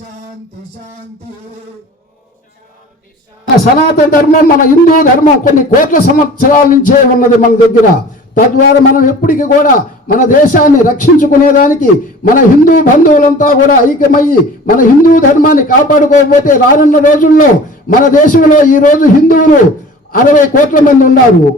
శాంతి శాంతి. సనాతన ధర్మం మన హిందూ ధర్మం కొన్ని కోట్ల సంవత్సరాల నుంచే ఉన్నది మన దగ్గర. తద్వారా మనం ఎప్పటికీ కూడా మన దేశాన్ని రక్షించుకునేదానికి మన హిందూ బంధువులంతా కూడా ఐక్యమయ్యి మన హిందూ ధర్మాన్ని కాపాడుకోకపోతే రానున్న రోజుల్లో మన దేశంలో ఈరోజు హిందువులు 60 కోట్ల మంది ఉన్నారు.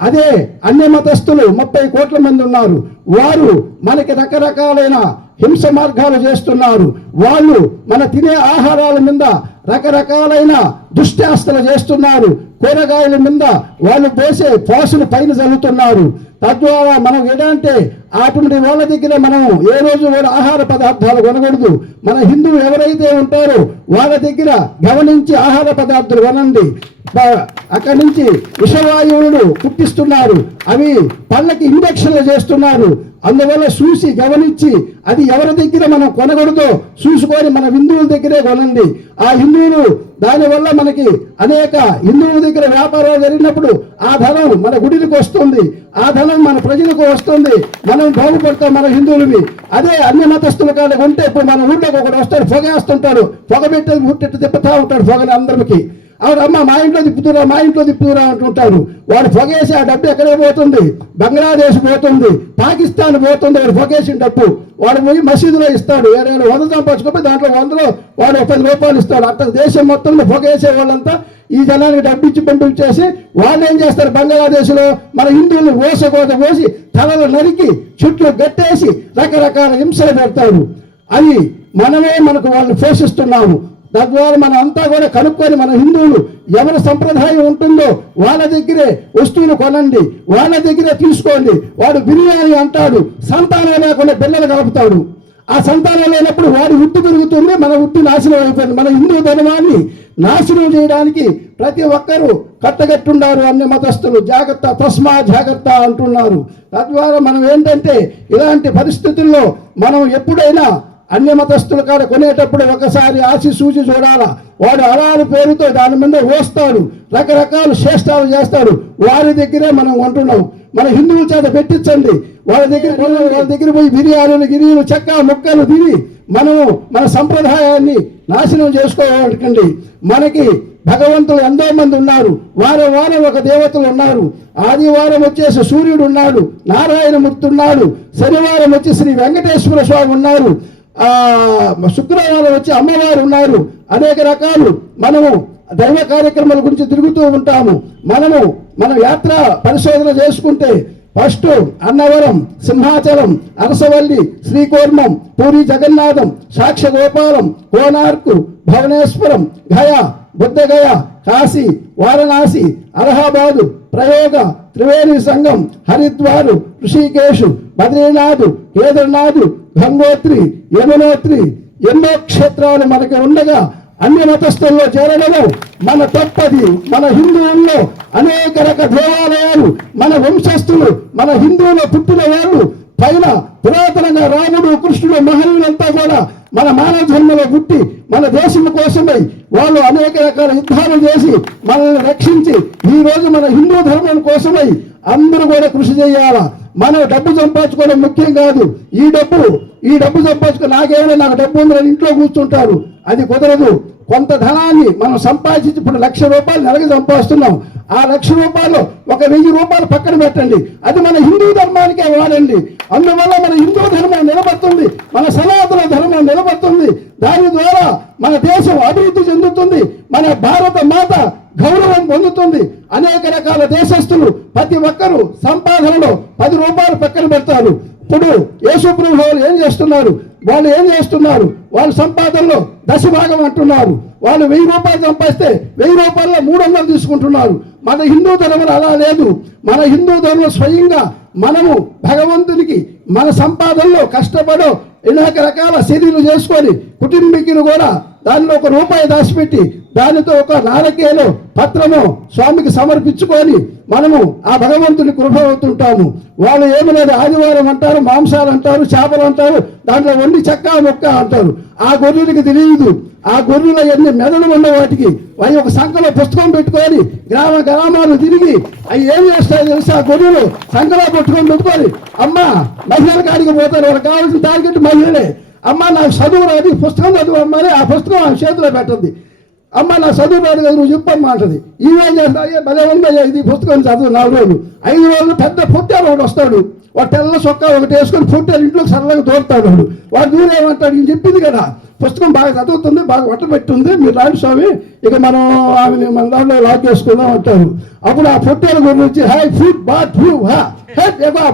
అదే అన్య మతస్థులు 30 కోట్ల మంది ఉన్నారు. వారు మనకి రకరకాలైన హింస మార్గాలు చేస్తున్నారు. వాళ్ళు మన తినే ఆహారాల మీద రకరకాలైన దుష్టాస్తులు చేస్తున్నారు. కూరగాయల మీద వాళ్ళు పోసే పాసులు పైన చల్లుతున్నారు. తద్వారా మనం ఏంటంటే అటువంటి వాళ్ళ దగ్గర మనం ఏ రోజు కూడా ఆహార పదార్థాలు కొనకూడదు. మన హిందువులు ఎవరైతే ఉంటారో వాళ్ళ దగ్గర గమనించి ఆహార పదార్థాలు కొనండి. అక్కడి నుంచి విషవాయువులను పుట్టిస్తున్నారు. అవి పళ్ళకి ఇంజక్షన్లు చేస్తున్నారు. అందువల్ల చూసి గమనించి అది ఎవరి దగ్గర మనం కొనకూడదో చూసుకొని మన హిందువుల దగ్గరే కొనండి. ఆ హిందువులు దానివల్ల మనకి అనేక హిందువుల దగ్గర వ్యాపారాలు జరిగినప్పుడు ఆ ధనం మన గుడికి వస్తుంది. ఆ ధనం మన ప్రజలకు వస్తుంది. మనం బాగుపడతాం మన హిందువులవి. అదే అన్య మతస్థుల కాడ ఉంటే ఇప్పుడు మన ఊళ్ళోకి ఒకటి వస్తాడు, పొగేస్తుంటాడు. పొగ పెట్టేది ముట్టెట్టు తిప్పుతా ఉంటాడు పొగని అందరికి. ఆవిడ అమ్మ మా ఇంట్లో తిప్పుతురా అంటుంటారు. వాడు పొగేసి ఆ డబ్బు ఎక్కడే పోతుంది? బంగ్లాదేశ్ పోతుంది, పాకిస్తాన్ పోతుంది. వాడు పొగేసిన డబ్బు వాడు పోయి మసీదులో ఇస్తాడు. 100 సంపాదించుకుంటే దాంట్లో 100లో వాడు 10 రూపాయలు ఇస్తాడు. అట్లా దేశం మొత్తంలో పొగేసే వాళ్ళంతా ఈ జనానికి డబ్బు ఇచ్చి పంపించేసి వాళ్ళు ఏం చేస్తారు? బంగ్లాదేశ్లో మన హిందువులు పోసి తలలు నరికి చుట్లు గట్టేసి రకరకాల హింసలు పెడతారు. అది మనమే మనకు వాళ్ళని పోషిస్తున్నాము. తద్వారా మనం అంతా కూడా కనుక్కొని మన హిందువులు ఎవరి సంప్రదాయం ఉంటుందో వాళ్ళ దగ్గరే వస్తువులు కొనండి, వాళ్ళ దగ్గరే తీసుకోండి. వాడు బిర్యానీ అంటాడు, సంతానం లేకుండా పిల్లలు కలుపుతాడు. ఆ సంతానం లేనప్పుడు వాడి ఉట్టి పెరుగుతుంది, మన ఉట్టి నాశనం అయిపోయింది. మన హిందూ ధర్మాన్ని నాశనం చేయడానికి ప్రతి ఒక్కరూ కట్టగట్టున్నారు. అన్ని మతస్థులు జాగ్రత్త, తస్మా జాగ్రత్త అంటున్నారు. తద్వారా మనం ఏంటంటే ఇలాంటి పరిస్థితుల్లో మనం ఎప్పుడైనా అన్య మతస్థుల కాడ కొనేటప్పుడు ఒకసారి ఆచి సూచి చూడాలా. వాడు అలాల పేరుతో దాని మీద వేస్తాడు, రకరకాల చేష్టాలు చేస్తాడు. వారి దగ్గరే మనం కొంటున్నాం. మన హిందువుల చేత పెట్టించండి. వాళ్ళ దగ్గర పోయి బిర్యానీలు చెక్క ముక్కలు తిని మనము మన సంప్రదాయాన్ని నాశనం చేసుకోవాలండి. మనకి భగవంతులు ఎంతో మంది ఉన్నారు. వారం ఒక దేవతలు ఉన్నారు. ఆదివారం వచ్చేసి సూర్యుడు ఉన్నాడు, నారాయణమూర్తి ఉన్నాడు. శనివారం వచ్చి శ్రీ వెంకటేశ్వర స్వామి ఉన్నారు. శుక్రవారం వచ్చి అమ్మవారు ఉన్నారు. అనేక రకాలు మనము దైవ కార్యక్రమాల గురించి తిరుగుతూ ఉంటాము. మనం యాత్ర పరిశోధన చేసుకుంటే ఫస్ట్ అన్నవరం, సింహాచలం, అరసవల్లి, శ్రీకూర్మం, పూరి జగన్నాథం, సాక్షగోపాలం, కోనార్కు, భువనేశ్వరం, గయా, బుద్ధగయ, కాశీ, వారణాసి, అలహాబాదు, ప్రయోగ, త్రివేణి సంగం, హరిద్వారు, ఋషికేశు, బద్రీనాథ్, కేదార్నాథ్, గంగోత్రి, యమునోత్రి ఎన్నో క్షేత్రాలు మనకి ఉండగా అన్య మతస్థుల్లో చేరడము మన తప్పది. మన హిందువుల్లో అనేక రకాల దేవాలయాలు మన వంశస్థులు, మన హిందువులో పుట్టిన వాళ్ళు పైన పురాతనంగా రాముడు, కృష్ణుడు, మహనీయులంతా కూడా మన మానవ జన్మలో పుట్టి మన దేశం కోసమై వాళ్ళు అనేక రకాల యుద్ధాలు చేసి మనల్ని రక్షించి ఈ రోజు మన హిందూ ధర్మం కోసమై అందరూ కూడా కృషి చేయాలా. మనం డబ్బు సంపాదించుకోవడం ముఖ్యం కాదు. ఈ డబ్బు సంపాదించుకో నాకు డబ్బు ఉందని ఇంట్లో కూర్చుంటారు. అది కుదరదు. కొంత ధనాన్ని మనం సంపాదించి ఇప్పుడు 1,00,000 రూపాయలు నెలకి సంపాదిస్తున్నాం. ఆ 1,00,000 రూపాయలు ఒక 1,000 రూపాయలు పక్కన పెట్టండి. అది మన హిందూ ధర్మానికే వాడండి. అందువల్ల మన హిందూ ధర్మం నిలబడుతుంది, మన సనాతన ధర్మం నిలబడుతుంది. దాని ద్వారా మన దేశం అభివృద్ధి చెందుతుంది, మన భారత మాత గౌరవం పొందుతుంది. అనేక రకాల దేశస్తులు ప్రతి ఒక్కరూ సంపాదనలో 10 రూపాయలు పక్కన పెడతారు. ఇప్పుడు యేసుప్రభు ఏం చేస్తున్నారు? వాళ్ళు సంపాదనలో 10% అంటున్నారు. వాళ్ళు 1,000 రూపాయలు సంపాదిస్తే 1,000 రూపాయల్లో 300 తీసుకుంటున్నారు. మన హిందూ ధర్మం అలా లేదు. మన హిందూ ధర్మం స్వయంగా మనము భగవంతునికి మన సంపాదనలో కష్టపడో అనేక రకాల చర్యలు చేసుకొని కుటుంబీకులు కూడా దానిలో 1 రూపాయి దాచిపెట్టి దానితో ఒక నారకేలో పత్రము స్వామికి సమర్పించుకొని మనము ఆ భగవంతుని కృప అవుతుంటాము. వాళ్ళు ఏమి లేదు, ఆదివారం అంటారు, మాంసాలు అంటారు, చేపలు అంటారు, దాంట్లో వండి చెక్క మొక్క అంటారు. ఆ గొర్రెలకి తెలియదు. ఆ గొర్రెల ఎన్ని మెదడు ఉన్న వాటికి అవి ఒక సంఖలో పుస్తకం పెట్టుకొని గ్రామాలు తిరిగి అవి ఏం చేస్తాయో తెలిసి ఆ గొర్రెలు సంఖలో పెట్టుకొని పెట్టుకొని అమ్మ మహిళల కాడికి పోతారు. వాళ్ళకి కావాల్సిన టార్గెట్ మహిళలే. అమ్మ నాకు చదువు రాదు, ఈ పుస్తకం చదువు అమ్మని ఆ పుస్తకం ఆ చేతిలో పెట్టద్ది. అమ్మ నా చదువు రాదు కదా, నువ్వు చెప్పమ్మా అంటది. ఈవేం చేస్తాయి, భలే ఉందయ్యా ఇది పుస్తకం చదువు 4 రోజులు. 5 రోజులు పెద్ద పొట్టాలు ఒకటి వస్తాడు, వాడు తెల్ల చొక్కా ఒకటి వేసుకొని పొట్టాలు ఇంట్లోకి సరళంగా దూరుతాడు. వాడు దూరేమంటాడు, ఈయన చెప్పింది కదా పుస్తకం బాగా చదువుతుంది, బాగా వట్టబెట్టుంది, మీరు రాండి స్వామి ఇక మనం ఆమెను మన దాంట్లో లాక్ చేసుకుందాం అంటారు. అప్పుడు ఆ పొట్టేల గురించి హై ఫుడ్ బాత్ భూ హా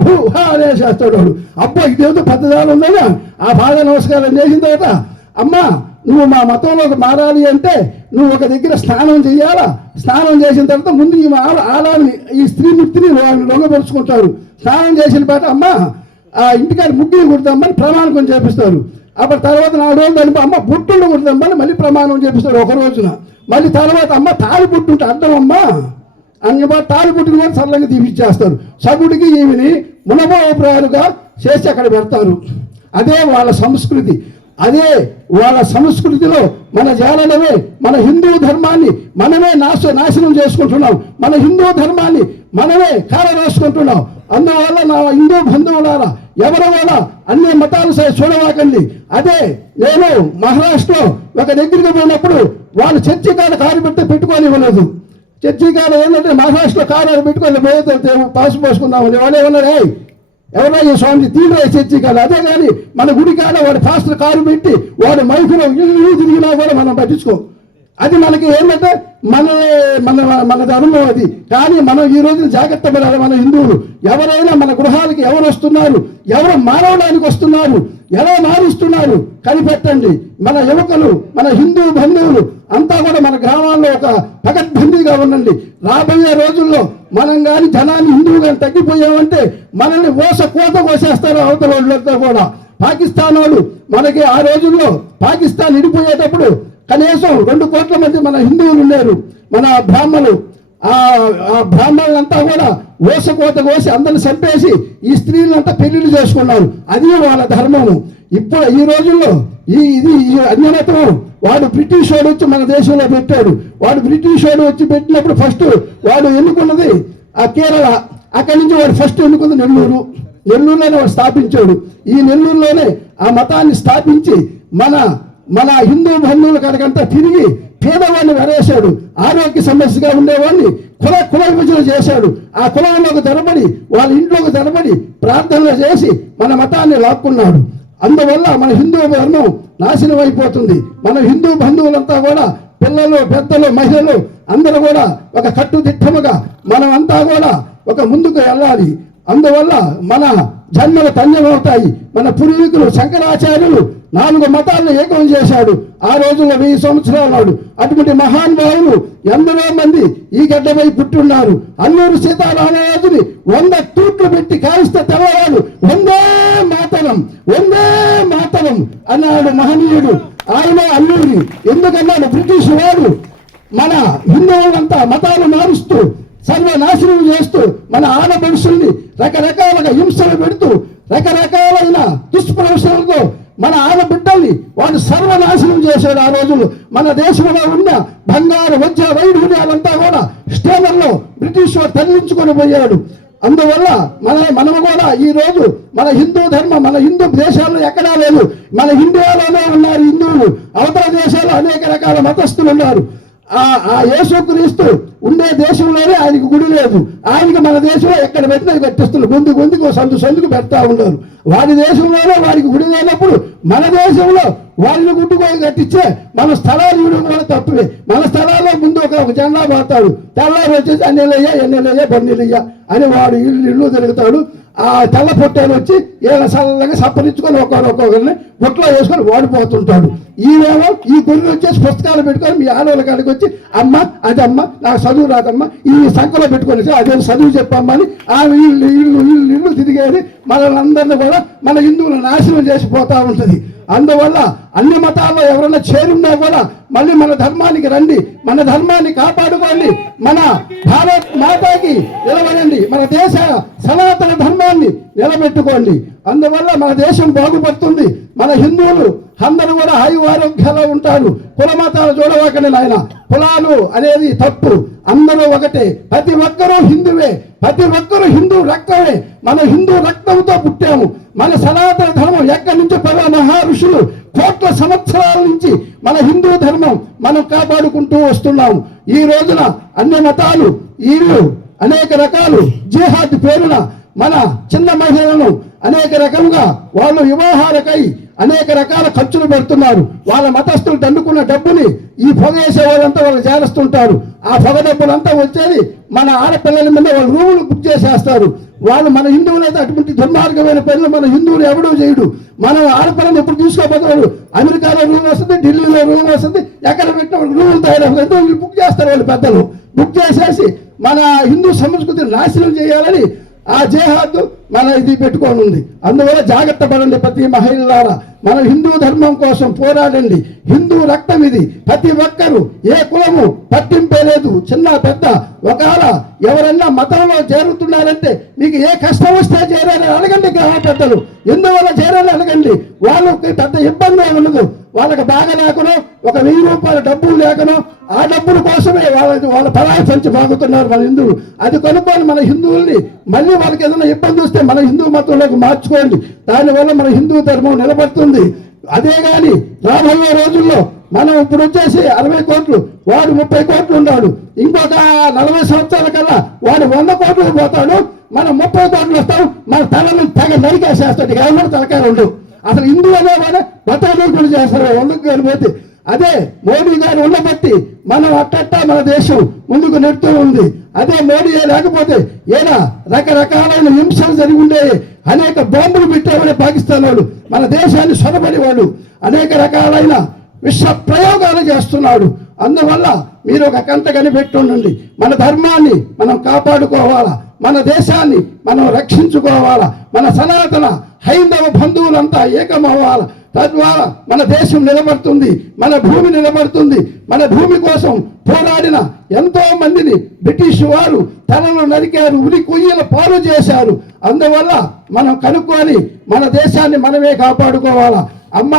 భూ హా అనేసేస్తాడు వాడు. అబ్బా ఇదేదో పెద్దదాలు ఉందన్నా ఆ బాగా నమస్కారం చేసిన తర్వాత, అమ్మా నువ్వు మా మతంలోకి మారాలి అంటే నువ్వు ఒక దగ్గర స్నానం చేయాలా, స్నానం చేసిన తర్వాత ముందు ఈ ఆడాన్ని ఈ స్త్రీమూర్తిని లొంగపరుచుకుంటారు. స్నానం చేసిన పాట అమ్మ ఆ ఇంటికాడ ముగ్గుని కుడతామని ప్రమాణకం చేపిస్తారు. అప్పుడు తర్వాత 4 రోజులు కలిపి అమ్మ బుట్టులు కుడతామని మళ్ళీ ప్రమాణం చేపిస్తారు ఒక రోజున. మళ్ళీ తర్వాత అమ్మ తాళి బుట్టుంటే అర్థం అమ్మ అన్ని తాళి బుట్టుని కూడా సరళంగా తీపిచ్చేస్తారు. సభుడికి ఈమెని మునమోపురాలుగా చేసి అక్కడ పెడతారు. అదే వాళ్ళ సంస్కృతి. అదే వాళ్ళ సంస్కృతిలో మన జాలనమే మన హిందూ ధర్మాన్ని మనమే నాశనం చేసుకుంటున్నాం. మన హిందూ ధర్మాన్ని మనమే కాలరాసుకుంటున్నాం. అందువల్ల నా హిందూ బంధువులారా ఎవరి వల్ల అన్ని మతాలు చూడవాకండి. అదే నేను మహారాష్ట్రలో ఒక దగ్గరికి పోయినప్పుడు వాళ్ళు చర్చి కాడ కారు పెట్టుకొని ఇవ్వలేదు. చర్చి కాడ ఏంటంటే మహారాష్ట్రలో కారు పెట్టుకొని పోతే పాసు పోసుకుందామని వాళ్ళు ఏమన్నాడు, ఎవరో ఈ స్వామి తీవ్ర చర్చి కాదు. అదే కానీ మన గుడి కాడ వాడు ఫాస్టర్ కారు పెట్టి వాడు మైకులో ఇల్లు తిరిగినా కూడా మనం పట్టించుకోం. అది మనకి ఏంటంటే మన మన మన ధర్మం అది. కానీ మనం ఈ రోజున జాగ్రత్త పడాలి. మన హిందువులు ఎవరైనా మన గృహాలకి ఎవరు వస్తున్నారు, ఎవరు మానవడానికి వస్తున్నారు, ఎలా మారుస్తున్నారు కనిపెట్టండి. మన యువకులు మన హిందూ బంధువులు అంతా కూడా మన గ్రామాల్లో ఒక పకడ్బందీగా ఉండండి. రాబోయే రోజుల్లో మనం కానీ జనాన్ని హిందువు కానీ తగ్గిపోయామంటే మనల్ని కోత కోసేస్తారు అవతల వాళ్ళంతా కూడా. పాకిస్తాన్ వాళ్ళు మనకి ఆ రోజుల్లో పాకిస్తాన్ విడిపోయేటప్పుడు కనీసం 2 కోట్ల మంది మన హిందువులు ఉన్నారు, మన బ్రాహ్మణులు. ఆ బ్రాహ్మణులంతా కూడా కోత కోసి అందరిని చంపేసి ఈ స్త్రీలంతా పెళ్లిళ్ళు చేసుకున్నారు. అది వాళ్ళ ధర్మము. ఇప్పుడు ఈ రోజుల్లో ఇది అన్యమతం వాడు బ్రిటిష్ వాడు వచ్చి మన దేశంలో పెట్టాడు. వాడు బ్రిటిష్ వాడు వచ్చి పెట్టినప్పుడు ఫస్ట్ వాడు ఎన్నుకున్నది ఆ కేరళ. అక్కడి నుంచి వాడు ఫస్ట్ ఎన్నుకుంది నెల్లూరులోనే వాడు స్థాపించాడు. ఈ నెల్లూరులోనే ఆ మతాన్ని స్థాపించి మన హిందూ బంధువుల కనుకంతా తిరిగి పేదవాడిని వెరేశాడు. ఆరోగ్య సమస్యగా ఉండేవాడిని కుల విభజన చేశాడు. ఆ కులంలోకి తెరబడి వాళ్ళ ఇంట్లోకి తెరబడి ప్రార్థనలు చేసి మన మతాన్ని లాక్కున్నాడు. అందువల్ల మన హిందూ ధర్మం నాశనం అయిపోతుంది. మన హిందూ బంధువులంతా కూడా పిల్లలు పెద్దలు మహిళలు అందరూ కూడా ఒక కట్టుదిట్టముగా మనమంతా కూడా ఒక ముందుకు వెళ్ళాలి. అందువల్ల మన జన్మలు ధన్యమవుతాయి. మన పూర్వీకులు శంకరాచార్యులు 4 మతాలను ఏకం చేశాడు. ఆ రోజుల్లో 1000 సంవత్సరాల నాడు. అటువంటి మహానుభావులు ఎందరో మంది ఈ గడ్డపై పుట్టున్నారు. అల్లూరు సీతారామరాజుని 100 తూట్లు పెట్టి కాయిస్తే తెల్లవాడు వందే మాతరం అన్నాడు మహనీయుడు. ఆయన అల్లూరి ఎందుకన్నాడు, బ్రిటిష్ వాడు మన హిందువులంతా మతాలు మారుస్తూ సర్వనాశనం చేస్తూ మన ఆడపడుషుల్ని రకరకాలుగా హింసలు పెడుతూ రకరకాలైన దుష్ప్రవర్తనలతో మన ఆడబిడ్డల్ని వాడు సర్వనాశనం చేశాడు. ఆ రోజులు మన దేశంలో ఉన్న బంగారు వజ్ర వైఢూర్యాలంతా కూడా స్టేనర్లో బ్రిటిష్ వాడు తరలించుకొని పోయాడు. అందువల్ల మనము కూడా ఈ రోజు మన హిందూ ధర్మం మన హిందూ దేశాల్లో ఎక్కడా లేదు. మన ఇండియాలోనే ఉన్నారు హిందువులు. అవతల దేశాల్లో అనేక రకాల మతస్థులు ఉన్నారు. ఆ యేసుక్రీస్తు ఉండే దేశంలోనే ఆయనకు గుడి లేదు. ఆయనకి మన దేశంలో ఎక్కడ పెట్టినా కట్టిస్తున్నారు. గొంతుకు సందుకు పెడతా ఉన్నారు. వాడి దేశంలోనే వాడికి గుడి లేనప్పుడు మన దేశంలో వాళ్ళని గుడ్డుకోయి కట్టించే మన స్థలాలు ఇవ్వడం కూడా తప్పులే. మన స్థలాల్లో ముందు ఒక జెండా పోతాడు, తెల్లారు వచ్చేసి ఎన్నెలయ్యా బన్నెలయ్యా అని వాడు ఇల్లు తిరుగుతాడు. ఆ తెల్ల పొట్టాలు వచ్చి ఏళ్ళ సల్లగా సప్పరించుకొని ఒక్కొక్కరిని బొట్లో వేసుకొని వాడిపోతుంటాడు. ఈవేమో ఈ గురి వచ్చేసి పుస్తకాలు పెట్టుకొని మీ ఆడవాళ్ళ కాడికి వచ్చి అమ్మ అదమ్మ నాకు చదువు రాదమ్మా ఈ సంఖ్యలో పెట్టుకొని అదే చదువు చెప్పమ్మా అని ఆమె ఇల్లు తిరిగేది మనల్ని కూడా మన హిందువులు నాశనం చేసిపోతూ ఉంటుంది. అందువల్ల అన్ని మతాల్లో ఎవరైనా చేరున్నా కూడా మళ్ళీ మన ధర్మానికి రండి, మన ధర్మాన్ని కాపాడుకోండి, మన భారత్ మాతాకి నిలబడండి, మన దేశ సనాతన ధర్మాన్ని నిలబెట్టుకోండి. అందువల్ల మన దేశం బాగుపడుతుంది. మన హిందువులు అందరూ కూడా ఆయువారోగ్యాలు ఉంటారు. కుల మతాలు చూడవాకనే నాయన. కులాలు అనేది తప్పు. అందరూ ఒకటే. ప్రతి ఒక్కరూ హిందువే. ప్రతి ఒక్కరూ హిందూ రక్తమే. మన హిందూ రక్తంతో పుట్టాము. మన సనాతన ధర్మం ఎక్కడి నుంచి మహా ఋషులు కోట్ల సంవత్సరాల నుంచి మన హిందూ ధర్మం మనం కాపాడుకుంటూ వస్తున్నాము. ఈ రోజున అన్ని మతాలు అనేక రకాలు జిహాద్ పేరున మన చిన్న మహిళలను అనేక రకంగా వాళ్ళు వివాహాలకై అనేక రకాల ఖర్చులు పెడుతున్నారు. వాళ్ళ మతస్థులు దండుకున్న డబ్బుని ఈ పొగ వేసే వాళ్ళంతా వాళ్ళు చేరుస్తుంటారు. ఆ పొగ డబ్బులంతా వచ్చేది మన ఆడపిల్లల మీద వాళ్ళు రూములు బుక్ చేసేస్తారు. వాళ్ళు మన హిందువులు అయితే అటువంటి దుర్మార్గమైన పనులు మన హిందువులు ఎవడూ చేయడు. మనం ఆడపిల్లని ఎప్పుడు తీసుకోబోతున్నారు. అమెరికాలో రూమ్ వస్తుంది, ఢిల్లీలో రూమ్ వస్తుంది, ఎక్కడ పెట్టిన రూములు తయారవుతుంది. వీళ్ళు బుక్ చేస్తారు. వాళ్ళు పెద్దలు బుక్ చేసేసి మన హిందూ సంస్కృతిని నాశనం చేయాలని ఆ జేహాద్ మన ఇది పెట్టుకొని ఉంది. అందువల్ల జాగ్రత్త పడండి. ప్రతి మహిళలారా మన హిందూ ధర్మం కోసం పోరాడండి. హిందూ రక్తం ఇది. ప్రతి ఒక్కరు ఏ కులము పట్టింపే లేదు. చిన్న పెద్ద ఒకవేళ ఎవరన్నా మతంలో చేరుతున్నారంటే మీకు ఏ కష్టం వస్తే చేరారని అడగండి. గ్రామ పెద్దలు ఎందువల్ల చేరాలని అడగండి. వాళ్ళకి పెద్ద ఇబ్బంది ఉండదు. వాళ్ళకి బాగా లేకనో 1000 రూపాయల డబ్బులు లేకనో ఆ డబ్బుల కోసమే వాళ్ళ పరాయి సంచి బాగుతున్నారు మన హిందువులు. అది కొనుక్కొని మన హిందువుల్ని మళ్ళీ వాళ్ళకి ఏదైనా ఇబ్బంది వస్తే మన హిందూ మతంలోకి మార్చుకోండి. దానివల్ల మన హిందూ ధర్మం నిలబడుతుంది. అదే కానీ రాబోయే రోజుల్లో మనం ఇప్పుడు వచ్చేసి 60 కోట్లు, వాడు 30 కోట్లు ఉన్నాడు. ఇంకొక 40 సంవత్సరాల కల్లా వాడు 100 కోట్లకు పోతాడు. మనం 30 కోట్లు వస్తాం. మన తలను తెగ నరికేసేస్తాడు. ఎవరు తలకాయలు ఉండవు. అసలు హిందూ అనేవాడే మతాలు చేస్తారు 100కు వెళ్ళిపోతే. అదే మోడీ గారు ఉండబట్టి మనం అట్టట్టా మన దేశం ముందుకు నెడుతూ ఉంది. అదే మోడీ లేకపోతే ఏనా రకరకాలైన హింసలు జరిగి ఉండేవి. అనేక బాంబులు పెట్టేవాడే పాకిస్తాన్ వాడు. మన దేశాన్ని సొరబడేవాడు. అనేక రకాలైన విష ప్రయోగాలు చేస్తున్నాడు. అందువల్ల మీరు ఒక కంట కనిపెట్టి ఉండండి. మన ధర్మాన్ని మనం కాపాడుకోవాలా. మన దేశాన్ని మనం రక్షించుకోవాలా. మన సనాతన హైందవ బంధువులంతా ఏకమవ్వాలా. తద్వారా మన దేశం నిలబడుతుంది. మన భూమి నిలబడుతుంది. మన భూమి కోసం పోరాడిన ఎంతో మందిని బ్రిటిష్ వారు తనను నరికారు, ఉరి కొయ్యల పాలు చేశారు. అందువల్ల మనం కనుక్కొని మన దేశాన్ని మనమే కాపాడుకోవాలా. అమ్మ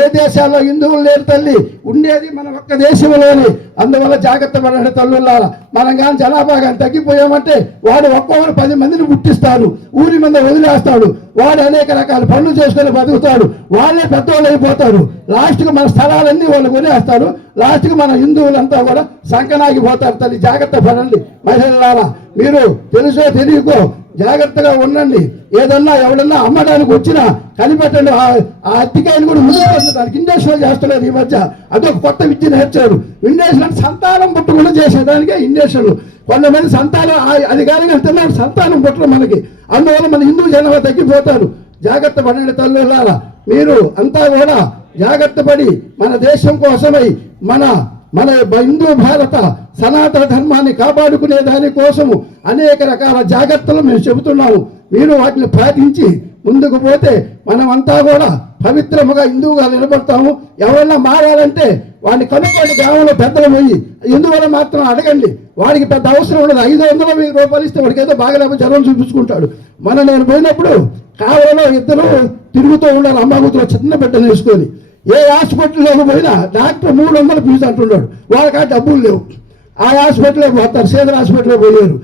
ఏ దేశాల్లో హిందువులు లేరు తల్లి, ఉండేది మన ఒక్క దేశంలోనే. అందువల్ల జాగ్రత్త పడండి తల్లులారా. మనం కానీ జనాభా కానీ తగ్గిపోయామంటే వాడు ఒక్కొక్కరు 10 మందిని పుట్టిస్తాడు, ఊరి మీద వదిలేస్తాడు. వాడు అనేక రకాల పనులు చేసుకొని బతుకుతాడు. వాళ్ళే పెద్దవాళ్ళు అయిపోతారు. లాస్ట్కి మన స్థలాలన్నీ వాళ్ళు కొనేస్తారు. లాస్ట్కి మన హిందువులంతా కూడా సంకనాగిపోతారు. తల్లి జాగ్రత్త పడండి మహిళలారా. మీరు తెలుసో తెలియకో జాగ్రత్తగా ఉండండి. ఏదన్నా ఎవడన్నా అమ్మడానికి వచ్చినా కనిపెట్టండి. ఆ అత్తికాయని కూడా ముందు దానికి ఇండక్షన్ చేస్తున్నారు ఈ మధ్య. అదొక కొత్త విద్య నేర్చారు. ఇండక్షన్ సంతానం పుట్టకుండా చేసేదానికే ఇండక్షన్. కొంతమంది సంతానం అది కానీ తిన్నాడు సంతానం పుట్టడం మనకి. అందువల్ల మన హిందూ జనాభా తగ్గిపోతారు. జాగ్రత్త పడండి తల్లులారా. మీరు అంతా కూడా జాగ్రత్త పడి మన దేశం కోసమై మన హిందూ భారత సనాతన ధర్మాన్ని కాపాడుకునే దానికోసము అనేక రకాల జాగ్రత్తలు మేము చెబుతున్నాము. మీరు వాటిని పాటించి ముందుకు పోతే మనమంతా కూడా పవిత్రముగా హిందువుగా నిలబడతాము. ఎవరన్నా మారాలంటే వాడిని కనుక్కోండి. గ్రామంలో పెద్దలు పోయి హిందువుల మాత్రం అడగండి. వాడికి పెద్ద అవసరం ఉండదు. 500 రూపాయలు ఇస్తే వాడికి ఏదో బాగలేకపోతే జ్వరం చూపించుకుంటాడు. నేను పోయినప్పుడు కావలలో ఇద్దరు తిరుగుతూ ఉండాలి. అమ్మాగుతులో చిన్న బిడ్డను వేసుకొని. ఏ హాస్పిటల్లోకి పోయినా డాక్టర్ 300 ఫీజు అంటున్నాడు. వాళ్ళకి డబ్బులు లేవు. ఆ హాస్పిటల్లోకి పోతారు. సేదర్ హాస్పిటల్లో పోయారు.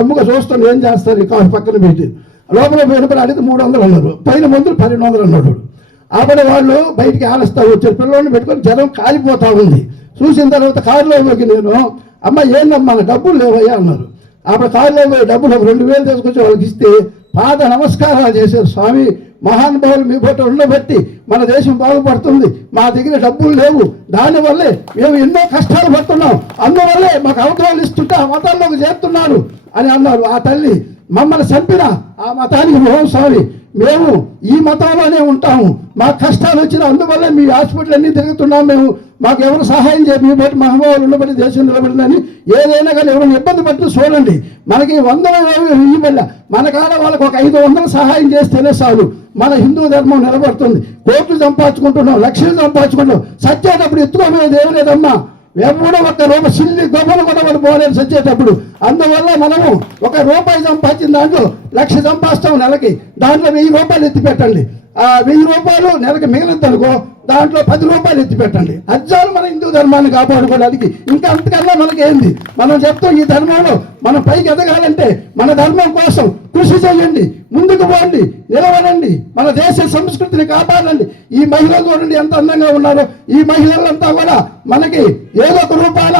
అమ్ముగా చూస్తాను ఏం చేస్తారు. పక్కన పెట్టి లోపల పోయినప్పుడు అడిగితే 300 అన్నారు. పైన మందులు 1200 అన్నాడు. అప్పుడు వాళ్ళు బయటికి ఆలస్తా వచ్చారు. పిల్లల్ని పెట్టుకొని జ్వరం కాలిపోతా ఉంది. చూసిన తర్వాత కారులో పోయి నేను అమ్మ ఏందమ్మా డబ్బులు లేవయ్యా అన్నారు. అప్పుడు కారులో పోయి డబ్బులు 2000 తీసుకొచ్చి వాళ్ళకి ఇస్తే పాద నమస్కారాలు చేశారు. స్వామి మహానుభావులు మీ పూట ఉండబట్టి మన దేశం బాగుపడుతుంది. మా దగ్గర డబ్బులు లేవు. దానివల్లే మేము ఎన్నో కష్టాలు పడుతున్నాం. అందువల్లే మాకు అవసరాలు ఇస్తుంటే ఆ మతాల్లోకి చేరుతున్నారు అని అన్నారు. ఆ తల్లి మమ్మల్ని చంపిన ఆ మతానికి మోహన్ స్వామి మేము ఈ మతంలోనే ఉంటాము. మాకు కష్టాలు వచ్చిన అందువల్లే మీ హాస్పిటల్ అన్నీ తిరుగుతున్నాం. మేము మాకు ఎవరు సహాయం చేయ మీ బట్టి మహానుభావులు ఉండబట్టి దేశం నిలబడిందని. ఏదైనా కానీ ఎవరైనా ఇబ్బంది పడుతూ చూడండి. మనకి 100 ఇవ్వబల్ల మన కాడ వాళ్ళకి ఒక 500 సహాయం చేస్తేనే చాలు. మన హిందూ ధర్మం నిలబడుతుంది. కోట్లు సంపాదించుకుంటున్నాం, లక్షలు సంపాదించుకుంటున్నాం. సత్యేటప్పుడు ఎత్తుకోమనేది ఏం లేదమ్మా. ఎవడో ఒక్క రూపాయి సిల్లి గొప్పలు కూడా మనం పోలేదు వచ్చేటప్పుడు. అందువల్ల మనము ₹1 సంపాదించిన దాంట్లో 1,00,000 సంపాదిస్తాం నెలకి, దాంట్లో ₹1000 ఎత్తి పెట్టండి. ఆ ₹1000 నెలకి మిగిలింది అనుకో, దాంట్లో ₹10 ఎత్తి పెట్టండి. అజ్జాలు మన హిందూ ధర్మాన్ని కాపాడుకోవడానికి. ఇంకా అంతకన్నా మనకి ఏంది? మనం చెప్తాం, ఈ ధర్మంలో మనం పైకి ఎదగాలంటే మన ధర్మం కోసం కృషి చేయండి, ముందుకు పోండి, నిలవడండి, మన దేశ సంస్కృతిని కాపాడండి. ఈ మహిళలు చూడండి ఎంత అందంగా ఉన్నారో. ఈ మహిళలంతా కూడా మనకి ఏదో ఒక రూపాన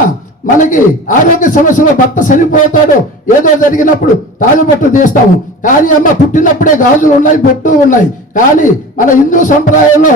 మనకి ఆరోగ్య సమస్యలో భర్త చనిపోతాడో ఏదో జరిగినప్పుడు తాళిబొట్టు తీస్తాము. కానీ అమ్మ పుట్టినప్పుడే గాజులు ఉన్నాయి, బొట్టు ఉన్నాయి. కానీ మన హిందూ సంప్రదాయంలో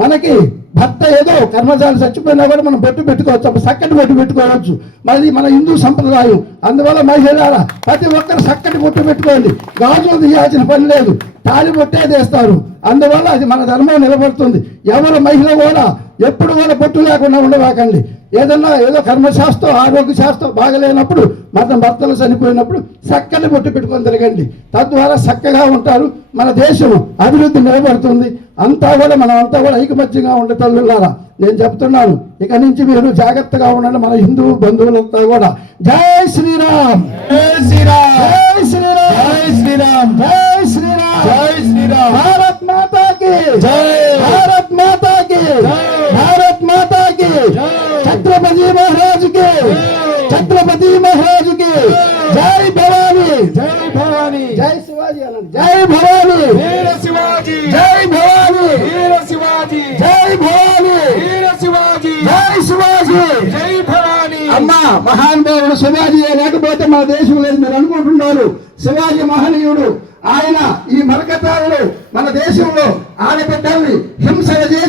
మనకి భర్త ఏదో కర్మజాలు చచ్చిపోయినా కూడా మనం బొట్టు పెట్టుకోవచ్చు, అప్పుడు చక్కటి బొట్టు పెట్టుకోవచ్చు. మరి మన హిందూ సంప్రదాయం. అందువల్ల మహిళల ప్రతి ఒక్కరు చక్కటి బొట్టు పెట్టుకోండి. గాజులు తీయాల్సిన పని లేదు, తాళి బొట్టే తీస్తారు. అందువల్ల అది మన ధర్మం నిలబడుతుంది. ఎవరు మహిళ కూడా ఎప్పుడు కూడా బొట్టు లేకుండా ఉండవాకండి. ఏదో కర్మశాస్త్రం ఆరోగ్య శాస్త్రం బాగలేనప్పుడు మన భర్తలు చనిపోయినప్పుడు చక్కని బొట్టు పెట్టుకొని తిరగండి. తద్వారా చక్కగా ఉంటారు, మన దేశం అభివృద్ధి నిలబడుతుంది. అంతా కూడా మనం అంతా కూడా ఐకమత్యంగా ఉండే తల్లులారా నేను చెప్తున్నాను. ఇక నుంచి మీరు జాగ్రత్తగా ఉండండి. మన హిందూ బంధువులంతా కూడా జై శ్రీరామ్, జై శ్రీరామ్, జై శ్రీరామ్, జై శ్రీరామ్, జై శ్రీరామ్, జై శ్రీరామ్. భారత్ మాతాకి జై, భారత్ మాతాకి, భారత్ మాతాకి, ఛత్రపతి మహారాజుకి, ఛత్రపతి మహారాజుకి జై భవానీ, జై భవానీ, జై శివాజీ అనండి, జై భవానీ, వీర శివాజీ, జై భవానీ, వీర శివాజీ, జై భవానీ, వీర శివాజీ, జై శివాజీ. జై భవానీ. అమ్మా మహానుభావుడు శివాజీ లేకపోతే మన దేశం లేదు మీరు అనుకుంటున్నారు. శివాజీ మహనీయుడు. ఆయన ఈ మరకతారులు మన దేశంలో ఆడబిడ్డల్ని హింసలు చేసి